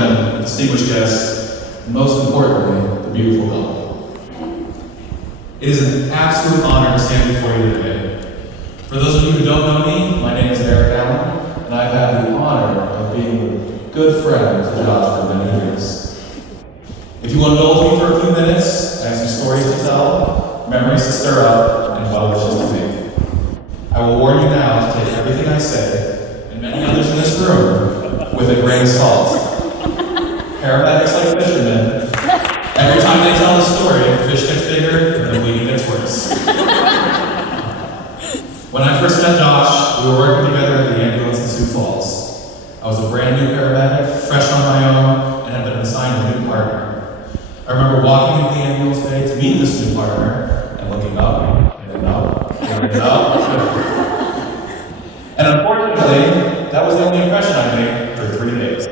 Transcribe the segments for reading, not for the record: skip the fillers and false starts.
men, distinguished guests, and most importantly, the beautiful couple. It is an absolute honor to stand before you today. For those of you who don't know me, my name is Eric Allen, and I've had the honor of being a good friend to Josh for many years. If you will indulge me for a few minutes, I have some stories to tell, memories to stir up, and well wishes to make. I will warn you now to take everything I say, and many others in this room, with a grain of salt. Paramedics like fishermen, every time they tell a story, the fish gets bigger and the bleeding gets worse. When I first met Josh, we were working together at the ambulance in Sioux Falls. I was a brand new paramedic, fresh on my own, and had been assigned a new partner. I remember walking into the ambulance bay to meet this new partner, and looking up, and then up, and then up. And unfortunately, that was the only impression I made for 3 days.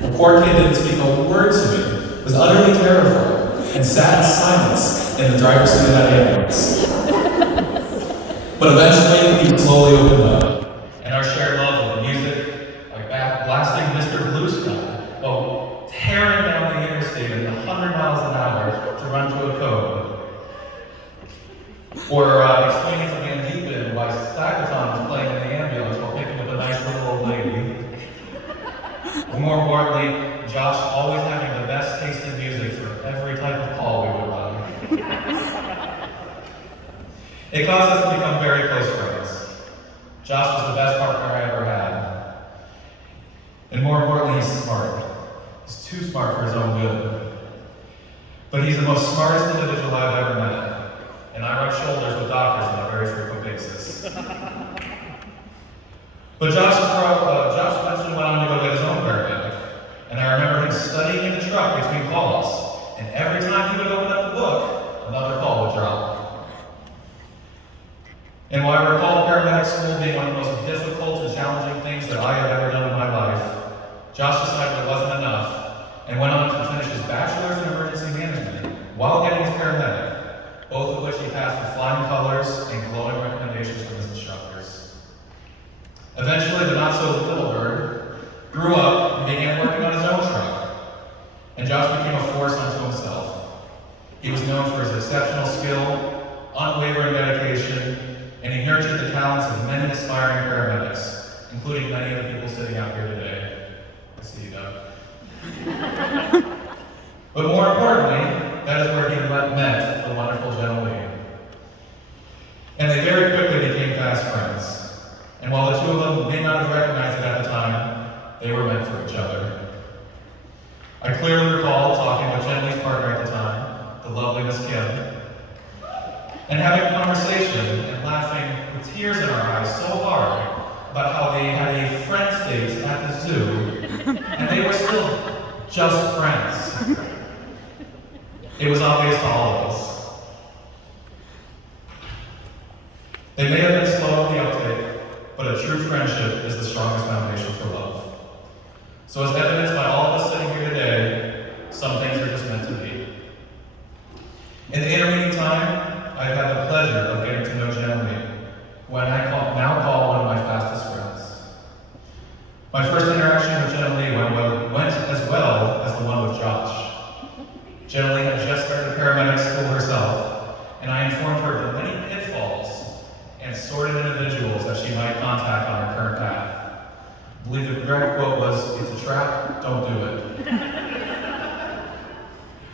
The poor kid didn't speak a word to me, was utterly terrified, and sat in silence in the driver's seat of that ambulance. But eventually, he slowly opened up, and our shared love of music, like blasting Mr. Blue Sky, while tearing down the interstate at 100 miles an hour to run to a code, or explaining to Van Diepen why Stackathon was playing in the ambulance while picking up a nice little old lady. Or more importantly, Josh always having the best taste in music for every type of call we would run. It caused us to become very close friends. Josh was the best partner I ever had. And more importantly, he's smart. He's too smart for his own good. But he's the most smartest individual I've ever met. And I rub shoulders with doctors on a very frequent basis. But Josh eventually went on to go get his own paramedic. And I remember him studying in the truck between calls. And every time he would open up the book, another call would drop. And while I recall paramedic school being one of the most difficult and challenging things that I have ever done in my life, Josh decided it wasn't enough and went on to finish his bachelor's in emergency management while getting his paramedic, both of which he passed with flying colors and glowing recommendations from his instructors. Eventually, the not-so-little bird grew up and began working on his own truck, and Josh became a force unto himself. He was known for his exceptional skill, unwavering dedication, and he nurtured the talents of many aspiring paramedics, including many of the people sitting out here today. I see you, Doug. But more importantly, that is where he met the wonderful Jenna Lee. And they very quickly became fast friends. And while the two of them may not have recognized it at the time, they were meant for each other. I clearly recall talking with Jenna Lee's partner at the time, the lovely Miss Kim, and having a conversation and laughing with tears in our eyes so hard about how they had a friends date at the zoo, and they were still just friends. It was obvious to all of us. They may have been slow on the uptake, but a true friendship is the strongest foundation for love. So as evidenced by all of us sitting here today, some things are just meant to be. In the intervening time, I've had the pleasure of getting to know Jenna Lee, who I now call one of my fastest friends. My first interaction with Jenna Lee went as well as the one with Josh. Jenna Lee had just started paramedic school herself, and I informed her of the many pitfalls and sordid individuals that she might contact on her current path. I believe the direct quote was, "It's a trap, don't do it."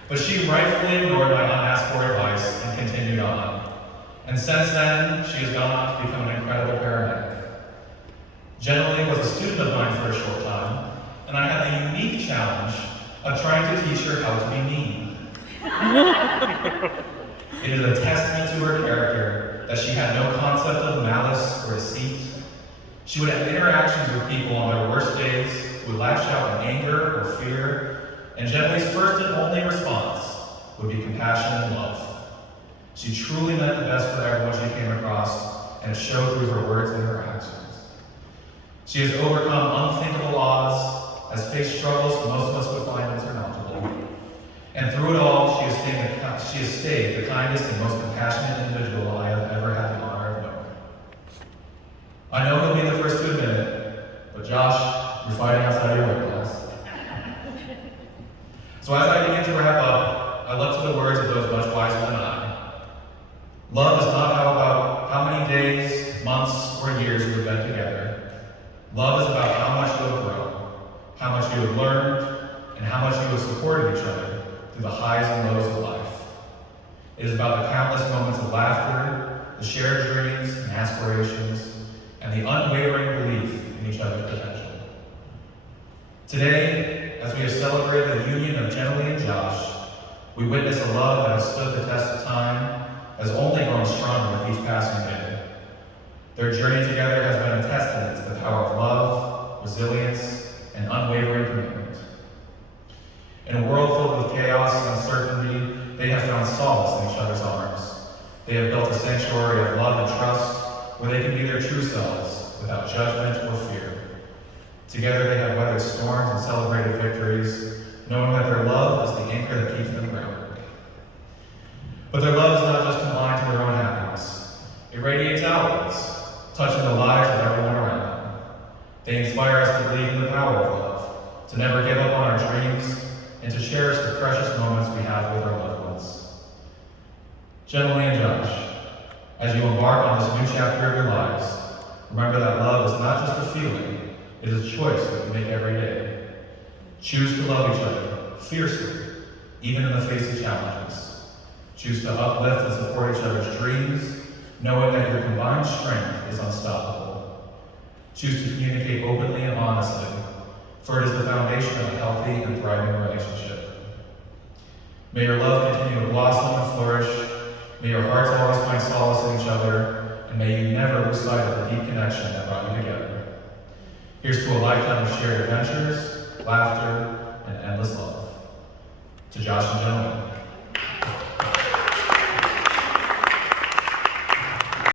But she rightfully ignored my unasked for advice and continued on. And since then, she has gone on to become an incredible paramedic. Jenna Lee was a student of mine for a short time, and I had the unique challenge of trying to teach her how to be mean. It is a testament to her character that she had no concept of malice or deceit. She would have interactions with people on their worst days, who would lash out in anger or fear, and Jenna Lee's first and only response would be compassion and love. She truly meant the best for everyone she came across, and it showed through her words and her actions. She has overcome unthinkable odds, has faced struggles most of us would find insurmountable. And through it all, she has stayed the kindest and most compassionate individual I have ever had the honor of knowing. I know he'll be the first to admit it, but Josh, you're fighting outside your weight class. So as I begin to wrap up, I look to the words of those much wiser than I. Love is not about how many days, months, or years you have been together. Love is about how much you have grown, how much you have learned, and how much you have supported each other through the highs and lows of life. It is about the countless moments of laughter, the shared dreams and aspirations, and the unwavering belief in each other's potential. Today, as we have celebrated the union of Jenny and Josh, we witness a love that has stood the test of time, has only grown stronger with each passing day. Their journey together has been a testament to the power of love, resilience, and unwavering commitment. In a world filled with chaos and uncertainty, they have found solace in each other's arms. They have built a sanctuary of love and trust where they can be their true selves without judgment or fear. Together they have weathered storms and celebrated victories, knowing that their love is the anchor that keeps them grounded. But their love is not just confined to their own happiness. It radiates outwards, touching the lives of everyone around them. They inspire us to believe in the power of love, to never give up on our dreams, and to cherish the precious moments we have with our loved ones. Jenny and Josh, as you embark on this new chapter of your lives, remember that love is not just a feeling, it is a choice that we make every day. Choose to love each other fiercely, even in the face of challenges. Choose to uplift and support each other's dreams, knowing that your combined strength is unstoppable. Choose to communicate openly and honestly, for it is the foundation of a healthy and thriving relationship. May your love continue to blossom and flourish. May your hearts always find solace in each other, and may you never lose sight of the deep connection that brought you together. Here's to a lifetime of shared adventures, laughter, and endless love. To Josh and Jenny.